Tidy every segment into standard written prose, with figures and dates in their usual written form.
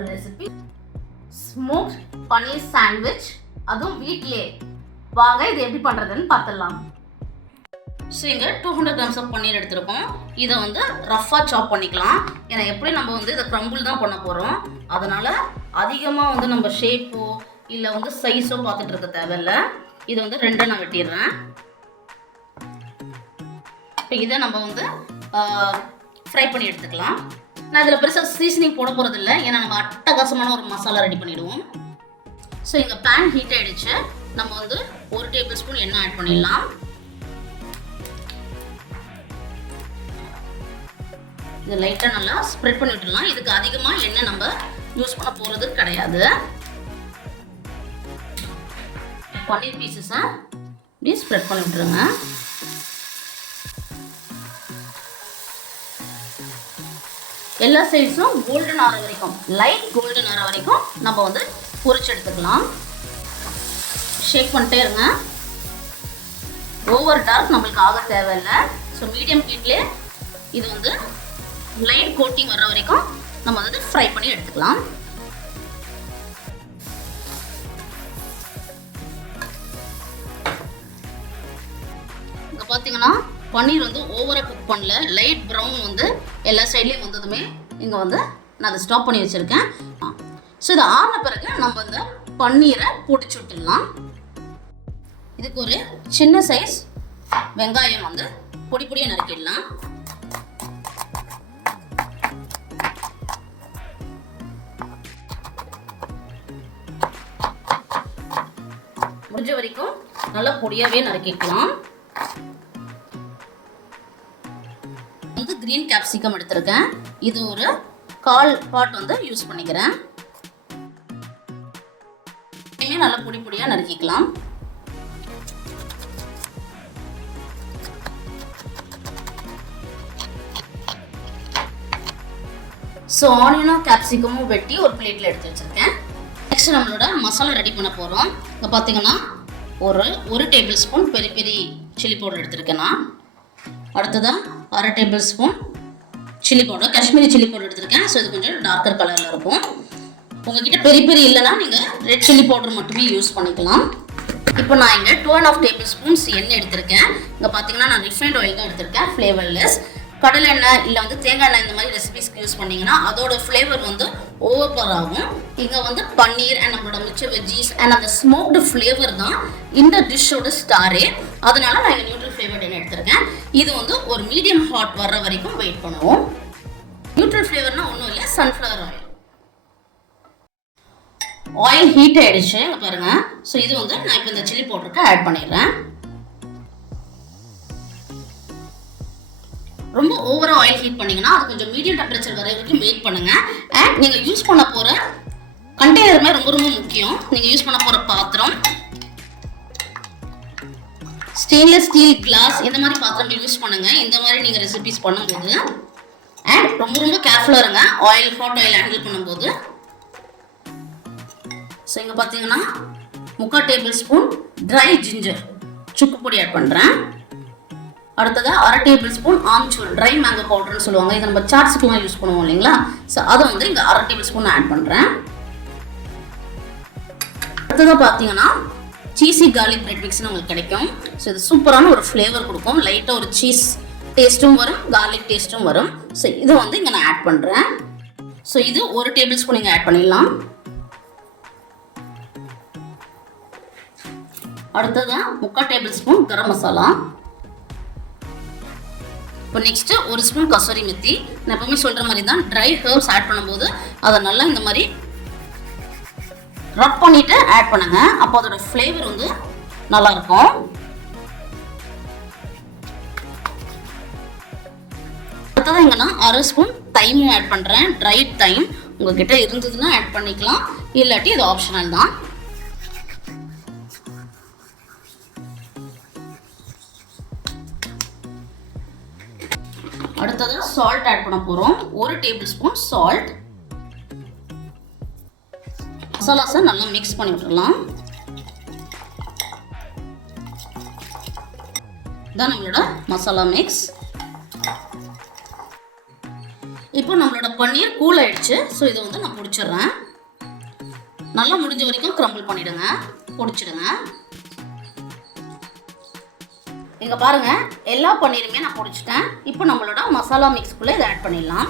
ஒரு recipe smoked paneer sandwich, அதுவும் வீட்லயே. வாங்க இது எப்படி பண்ணுறதுன்னு பார்த்துடலாம். ஸோ இங்கே 200 grams ஆஃப் பன்னீர் எடுத்துருக்கோம். இதை வந்து ரஃப்பாக சாப் பண்ணிக்கலாம். ஏன்னா எப்படி நம்ம வந்து இதை க்ரம்பிள் தான் பண்ண போகிறோம். அதனால் அதிகமாக வந்து நம்ம ஷேப்போ இல்லை வந்து சைஸோ பார்த்துட்டு இருக்க தேவையில்லை. இதை வந்து ரெண்டாக நான் வெட்டிடுறேன். இப்போ இதை நம்ம வந்து ஃப்ரை பண்ணி எடுத்துக்கலாம். நான் இதில் பெருசாக சீசனிங் போட போகிறது இல்லை, ஏன்னா நம்ம அட்டகாசமான ஒரு மசாலா ரெடி பண்ணிவிடுவோம். ஸோ இங்கே பேன் ஹீட் ஆகிடுச்சு. நம்ம வந்து 1 டேபிள் எண்ணெய் ஆட் பண்ணிடலாம். இது லைட்டாக நல்லா ஸ்ப்ரெட் பண்ணி விட்டுடலாம். இதுக்கு அதிகமாக எண்ணெய் நம்ம யூஸ் பண்ண போகிறது கிடையாது. பன்னீர் பீசஸை இப்படி ஸ்ப்ரெட் பண்ணி விட்டுருங்க. எல்லா சைட்ஸும் கோல்டன் ஆகிற வரைக்கும், லைட் கோல்டன் ஆகிற வரைக்கும் நம்ம வந்து பொரிச்சு எடுத்துக்கலாம். ஷேக் பண்ணிட்டே இருங்க. ஓவர் டார்க் நம்மளுக்கு ஆக தேவையில்லை. ஸோ மீடியம் ஹீட்லேயே இது வந்து லைட் கோட்டிங் வர்ற வரைக்கும் நம்ம வந்து ஃப்ரை பண்ணி எடுத்துக்கலாம். இங்கே பார்த்தீங்கன்னா பன்னீர் வந்து ஓவராக குக் பண்ணல, லைட் ப்ரௌன் வந்து எல்லா சைட்லேயும் வந்ததுமே இங்கே வந்து நான் அதை ஸ்டாப் பண்ணி வச்சுருக்கேன். ஸோ இதை ஆன பிறகு நம்ம இந்த பன்னீரை பொடிச்சு விட்டுடலாம். இதுக்கு ஒரு சின்ன சைஸ் வெங்காயம் வந்து பொடி பொடியாக நறுக்கிடலாம். முடிஞ்ச வரைக்கும் நல்லா பொடியாகவே நறுக்கிக்கலாம். வந்து கிரீன் கேப்சிகம் எடுத்திருக்கேன். இது ஒரு 1/4 பாட் வந்து யூஸ் பண்ணிக்கிறேன். நல்லா பொடி பொடியாக நறுக்கிக்கலாம். ஸோ ஆனியனும் கேப்சிகமும் வெட்டி ஒரு பிளேட்டில் எடுத்து வச்சுருக்கேன். நெக்ஸ்ட் நம்மளோட மசாலா ரெடி பண்ண போகிறோம். இப்போ பார்த்தீங்கன்னா ஒரு டேபிள் ஸ்பூன் பெரி சில்லி பவுடர் எடுத்துருக்கேன் நான். அடுத்ததாக 1/2 table spoon chilli powder, Kashmiri chilli powder எடுத்துருக்கேன். ஸோ இது கொஞ்சம் டார்க்கர் கலரில் இருக்கும். உங்ககிட்ட பெரி இல்லைன்னா நீங்கள் ரெட் சில்லி பவுடர் மட்டுமே யூஸ் பண்ணிக்கலாம். இப்போ நான் இங்கே 2.5 டேபிள் ஸ்பூன்ஸ் எண்ணெய் எடுத்திருக்கேன். இங்கே பார்த்தீங்கன்னா நான் ரிஃபைண்ட் ஆயில் தான் எடுத்திருக்கேன், ஃப்ளேவர்லெஸ். கடலை எண்ணெய் இல்லை வந்து தேங்காய் எண்ணெய் இந்த மாதிரி ரெசிபிஸ்க்கு யூஸ் பண்ணிங்கன்னா அதோட ஃப்ளேவர் வந்து ஓவர் ஆகும். இங்கே வந்து பன்னீர் அண்ட் நம்மளோட மிச்ச வெஜ்ஜீஸ் அண்ட் அந்த ஸ்மோக்டு ஃப்ளேவர் தான் இந்த டிஷ்ஷோட ஸ்டாரே. அதனால நான் இங்கே நியூட்ரல் ஃப்ளேவர் எண்ணெய் எடுத்திருக்கேன். இது வந்து ஒரு மீடியம் ஹாட் வர்ற வரைக்கும் வெயிட் பண்ணுவோம். நியூட்ரல் ஃப்ளேவர்னா ஒன்றும் இல்லை, சன்ஃப்ளவர் ஆயில். ஆயில் ஹீட் ஆகிடுச்சு, இங்கே பாருங்கள். ஸோ இது வந்து நான் இப்போ இந்த சில்லி பவுடருக்கு ஆட் பண்ணிடுறேன். ரொம்ப ஓவராக ஆயில் ஹீட் பண்ணிங்கன்னா அது கொஞ்சம் மீடியம் டெம்பரேச்சர் வர வரைக்கும் வெயிட் பண்ணுங்கள். அண்ட் நீங்கள் யூஸ் பண்ண போகிற கண்டெய்னருமே ரொம்ப ரொம்ப முக்கியம். நீங்கள் யூஸ் பண்ண போகிற பாத்திரம் ஸ்டெயின்லெஸ் ஸ்டீல், கிளாஸ் இந்த மாதிரி பாத்திரங்கள் யூஸ் பண்ணுங்கள் இந்த மாதிரி நீங்கள் ரெசிபிஸ் பண்ணும்போது. அண்ட் ரொம்ப ரொம்ப கேர்ஃபுல்லாக இருங்க ஹாட் ஆயில் ஹேண்டில் பண்ணும்போது. ஸோ இங்கே பார்த்தீங்கன்னா 3/4 டேபிள் ஸ்பூன் ட்ரை ஜிஞ்சர் சுக்கு பொடி ஆட் பண்ணுறேன். அடுத்ததாக 1/2 tablespoon amchur dry mango பவுடர்னு சொல்லுவாங்க. இதை நம்ம சாட்ஸுக்குலாம் யூஸ் பண்ணுவோம் இல்லைங்களா. ஸோ அதை வந்து இங்கே 1/2 டேபிள் ஸ்பூன் ஆட் பண்ணுறேன். அடுத்ததாக பார்த்தீங்கன்னா சீஸி கார்லிக் பிரெட் மிக்ஸ்னு உங்களுக்கு கிடைக்கும். ஸோ இது சூப்பரான ஒரு ஃப்ளேவர் கொடுக்கும். லைட்டாக ஒரு சீஸ் டேஸ்ட்டும் வரும், கார்லிக் டேஸ்ட்டும் வரும். ஸோ இதை வந்து இங்கே நான் ஆட் பண்ணுறேன். ஸோ இது 1 டேபிள் ஸ்பூன் இங்கே ஆட் பண்ணிடலாம். அடுத்ததாக 3/4 டேபிள் ஸ்பூன் கரம் மசாலா. இப்போ நெக்ஸ்ட்டு 1 ஸ்பூன் கசூரி மெத்தி. நான் எப்பவுமே சொல்கிற மாதிரி தான் ட்ரை ஹர்ப்ஸ் ஆட் பண்ணும்போது அதை நல்லா இந்த மாதிரி ரப் பண்ணிவிட்டு ஆட் பண்ணுங்க. அப்போ அதோட ஃப்ளேவர் வந்து நல்லாயிருக்கும். அடுத்ததான் இங்கே நான் 1/2 ஸ்பூன் தைமும் ஆட் பண்ணுறேன். ட்ரை தைம் உங்ககிட்ட இருந்ததுன்னா ஆட் பண்ணிக்கலாம், இல்லாட்டி இது ஆப்ஷனல் தான். அடுத்ததாக சால்ட் ஆட் பண்ண போகிறோம். 1 டேபிள் ஸ்பூன் சால்ட். மசாலாஸை நல்லா மிக்ஸ் பண்ணி விட்டுடலாம். இதான் நம்மளோட மசாலா மிக்ஸ். இப்போ இப்போ நம்மளோட பன்னீர் கூல் ஆயிடுச்சு. ஸோ இதை வந்து நான் பொடிச்சிடுறேன். நல்லா முடிஞ்ச வரைக்கும் க்ரம்பிள் பண்ணிவிடுங்க, பொடிச்சிடுங்க. இங்கே பாருங்கள், எல்லா பன்னீருமே நான் பொடிச்சிட்டேன். இப்போ நம்மளோட மசாலா மிக்ஸ்குள்ளே இதை ஆட் பண்ணிடலாம்.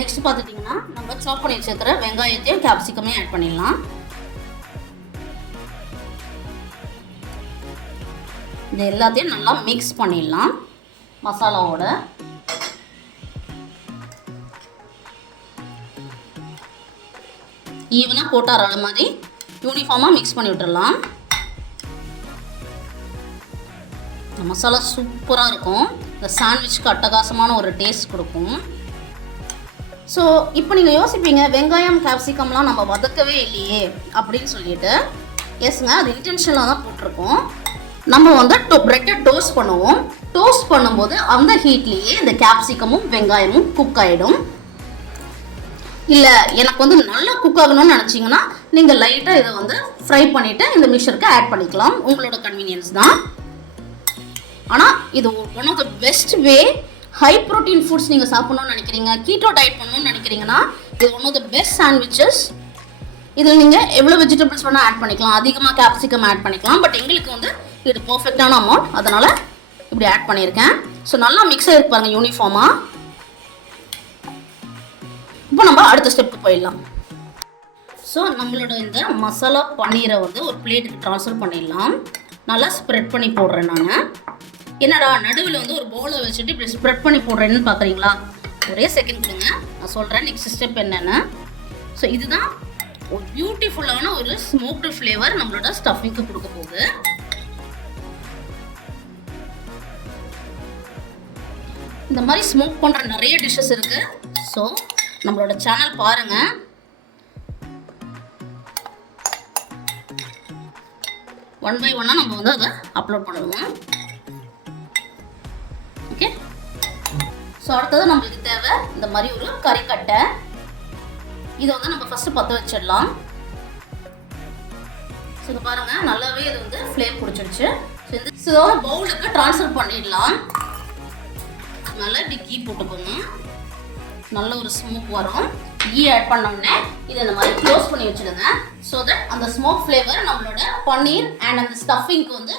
நெக்ஸ்ட் பார்த்துட்டிங்கன்னா நம்ம சாப் பண்ணி வச்சுருக்கிற வெங்காயத்தையும் கேப்சிகமையும் ஆட் பண்ணிடலாம். இது எல்லாத்தையும் நல்லா மிக்ஸ் பண்ணிடலாம் மசாலாவோட. ஈவனாக போட்டார் அளவு மாதிரி யூனிஃபார்மாக மிக்ஸ் பண்ணி விட்டுடலாம். இந்த மசாலா சூப்பராக இருக்கும். இந்த சாண்ட்விச்சுக்கு அட்டகாசமான ஒரு டேஸ்ட் கொடுக்கும். ஸோ இப்போ நீங்கள் யோசிப்பீங்க, வெங்காயம் கேப்சிகம்லாம் நம்ம வதக்கவே இல்லையே அப்படின்னு சொல்லிட்டு. எஸ்ங்க, அது இன்டென்ஷனலாக தான் போட்டிருக்கோம். நம்ம வந்து ப்ரெட்டை டோஸ்ட் பண்ணுவோம். டோஸ்ட் பண்ணும்போது அந்த ஹீட்லேயே இந்த கேப்சிகமும் வெங்காயமும் குக் ஆகிடும். இல்லை எனக்கு வந்து நல்லா குக் ஆகணும்னு நினச்சிங்கன்னா நீங்கள் லைட்டாக இதை வந்து ஃப்ரை பண்ணிவிட்டு இந்த மிக்சருக்கு ஆட் பண்ணிக்கலாம். உங்களோட கன்வீனியன்ஸ் தான். ஆனால் இது one of the best way. High protein foods நீங்கள் சாப்பிட்ணுன்னு நினைக்கிறீங்க, கீட்டோ டயட் பண்ணணும்னு நினைக்கிறீங்கன்னா இது one of the best sandwiches. இதில் நீங்கள் எவ்வளோ வெஜிடபிள்ஸ் வேணால் ஆட் பண்ணிக்கலாம், அதிகமாக கேப்சிகம் ஆட் பண்ணிக்கலாம். பட் எங்களுக்கு வந்து இது பர்ஃபெக்டான அமௌண்ட், அதனால் இப்படி ஆட் பண்ணியிருக்கேன். ஸோ நல்லா மிக்ஸ் ஆகிருப்பாங்க யூனிஃபார்மாக. இப்போ நம்ம அடுத்த ஸ்டெப்புக்கு போயிடலாம். ஸோ நம்மளோட இந்த மசாலா பன்னீரை வந்து ஒரு பிளேட்டுக்கு ட்ரான்ஸ்ஃபர் பண்ணிடலாம். நல்லா ஸ்ப்ரெட் பண்ணி போடுறேன் நான். என்னடா நடுவில் வந்து ஒரு பவுலை வச்சுட்டு இப்படி ஸ்ப்ரெட் பண்ணி போடுறேன்னு பார்க்குறீங்களா? ஒரே செகண்ட் கொடுங்க, நான் சொல்கிறேன் நெக்ஸ்ட் ஸ்டெப் என்னென்னு. ஸோ இதுதான் ஒரு பியூட்டிஃபுல்லான ஒரு ஸ்மோக்டு ஃப்ளேவர் நம்மளோட ஸ்டஃபிங்க்கு கொடுக்க போகுது. இந்த மாதிரி ஸ்மோக் பண்ணுற நிறைய டிஷ்ஷஸ் இருக்குது. ஸோ நம்மளோட சேனல் பாருங்கள். ஒன் பை ஒன்னாக நம்ம வந்து அதை அப்லோட் பண்ணுவோம். ஓகே. ஸோ அடுத்தது நம்மளுக்கு தேவை இந்த மாதிரி ஒரு கறிக்கட்டை. இதை வந்து நம்ம ஃபஸ்ட்டு பற்ற வச்சிடலாம். ஸோ இதை பாருங்கள், நல்லாவே இது வந்து ஃப்ளேம் பிடிச்சிடுச்சு. ஸோ இந்த பவுலுக்கு ட்ரான்ஸ்ஃபர் பண்ணிடலாம். நல்லா இப்படி கீ போட்டுக்கோங்க. நல்ல ஒரு ஸ்மோக் வரும். கீ ஆட் பண்ணோடனே இதை இந்த மாதிரி க்ளோஸ் பண்ணி வச்சுடுங்க. ஸோ தட் அந்த ஸ்மோக் ஃப்ளேவர் நம்மளோட பன்னீர் அண்ட் அந்த ஸ்டஃபிங்க்கு வந்து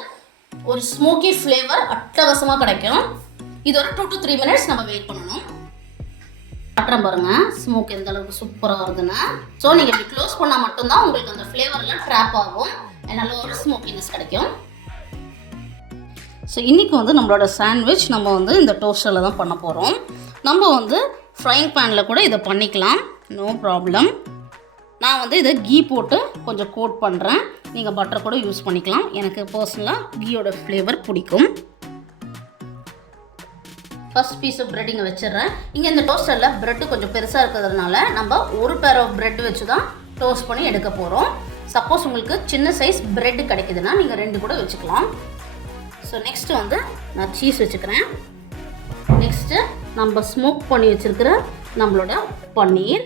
ஒரு ஸ்மோக்கி ஃப்ளேவர் அட்டகாசமாக கிடைக்கும். இது ஒரு 2 to 3 minutes நம்ம வெயிட் பண்ணணும். காட்டுறேன் பாருங்க ஸ்மோக் எந்த அளவுக்கு சூப்பராக வருதுன்னு. ஸோ நீங்கள் இப்படி க்ளோஸ் பண்ணால் மட்டும்தான் உங்களுக்கு அந்த ஃப்ளேவர்லாம் ட்ராப் ஆகும். நல்ல ஒரு ஸ்மோக்கினஸ் கிடைக்கும். ஸோ இன்றைக்கி வந்து நம்மளோட சாண்ட்விச் நம்ம வந்து இந்த டோஸ்டரில் தான் பண்ண போகிறோம். நம்ம வந்து ஃப்ரைங் பேனில் கூட இதை பண்ணிக்கலாம், நோ ப்ராப்ளம். நான் வந்து இதை கீ போட்டு கொஞ்சம் கோட் பண்ணுறேன். நீங்கள் பட்டர் கூட யூஸ் பண்ணிக்கலாம். எனக்கு பர்சனலாக கீயோட ஃப்ளேவர் பிடிக்கும். ஃபர்ஸ்ட் பீஸ் ஆஃப் ப்ரெட் இங்கே வச்சிடுறேன். இங்கே இந்த டோஸ்டரில் ப்ரெட்டு கொஞ்சம் பெருசாக இருக்கிறதுனால நம்ம ஒரு பேர் ஆஃப் ப்ரெட் வச்சு தான் டோஸ்ட் பண்ணி எடுக்க போகிறோம். சப்போஸ் உங்களுக்கு சின்ன சைஸ் ப்ரெட் கிடைக்குதுன்னா நீங்கள் 2 கூட வச்சுக்கலாம். ஸோ நெக்ஸ்ட்டு வந்து நான் சீஸ் வச்சுக்கிறேன். நெக்ஸ்ட்டு நம்ம ஸ்மோக் பண்ணி வச்சுருக்கிற நம்மளோட பன்னீர்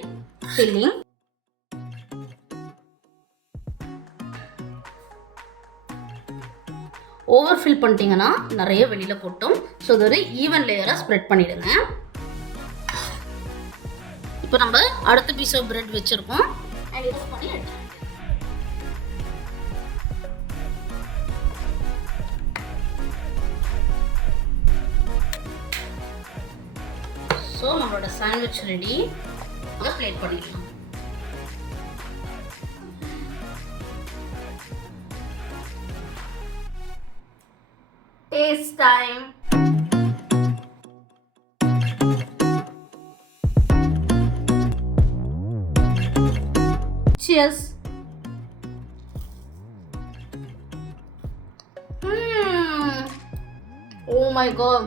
ஃபில்லிங். ஓவர் ஃபில் பண்ணிட்டீங்கன்னா நிறைய வெளியில் கொட்டும். ஸோ இது ஒரு ஈவன் லேயராக ஸ்ப்ரெட் பண்ணிவிடுங்க. இப்போ நம்ம அடுத்த பீஸ் ஆஃப் பிரெட் வச்சுருக்கோம். அண்ட் யூஸ் பண்ணி எடுத்துக்கலாம். ஸோ நம்மளோட சாண்ட்விச் ரெடி. அதை பிளேட் பண்ணிடலாம். Taste time. Cheers. Oh my god.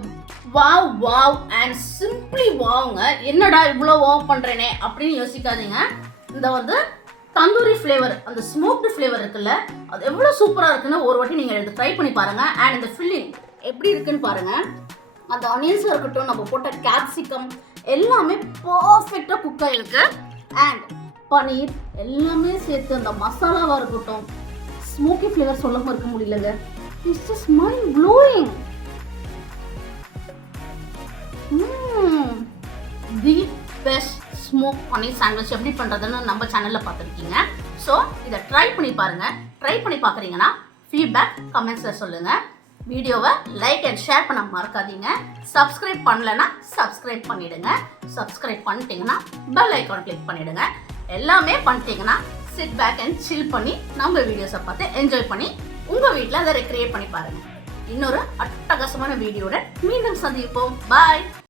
Wow, wow and simply wowங்க. என்னடா இவ்வளோ வாவ் பண்ணுறேனே அப்படின்னு யோசிக்காதீங்க. இந்த வந்து தந்தூரி ஃப்ளேவர், அந்த ஸ்மோக்டு ஃப்ளேவர் இருக்குல்ல, அது எவ்வளோ சூப்பராக இருக்குன்னு ஒரு வாட்டி நீங்கள் எடுத்து ட்ரை பண்ணி பாருங்கள். அண்ட் இந்த ஃபில்லிங் எப்படி இருக்குன்னு பாருங்கள். அந்த ஆனியன்ஸாக இருக்கட்டும், நம்ம போட்ட கேப்சிகம் எல்லாமே பர்ஃபெக்டாக குக் ஆகிருக்கு. அண்ட் பன்னீர் எல்லாமே சேர்த்து அந்த மசாலாவாக இருக்கட்டும், ஸ்மோக்கி ஃப்ளேவர் சொல்லாமல் இருக்க முடியலங்க. This is mind blowing. The best smoked paneer sandwich எப்படி பண்றதுன்னு நம்ம சேனல்ல பார்த்திருக்கீங்க. ஸோ இதை ட்ரை பண்ணி பாருங்க. ட்ரை பண்ணி பார்க்குறீங்கன்னா ஃபீட்பேக் கமெண்ட்ஸ்ல சொல்லுங்க. வீடியோவை லைக் அண்ட் ஷேர் பண்ண மறக்காதீங்க. சப்ஸ்கிரைப் பண்ணலன்னா சப்ஸ்கிரைப் பண்ணிடுங்க. சப்ஸ்கிரைப் பண்ணிட்டீங்கன்னா பெல் ஐக்கான் கிளிக் பண்ணிடுங்க. எல்லாமே பண்ணிட்டீங்கன்னா சிட் பேக் அண்ட் சில் பண்ணி நம்ம வீடியோஸை பார்த்து என்ஜாய் பண்ணி உங்கள் வீட்டில் அதை ரெக்ரியேட் பண்ணி பாருங்கள். இன்னொரு அட்டகாசமான வீடியோட மீண்டும் சந்திப்போம். பாய்.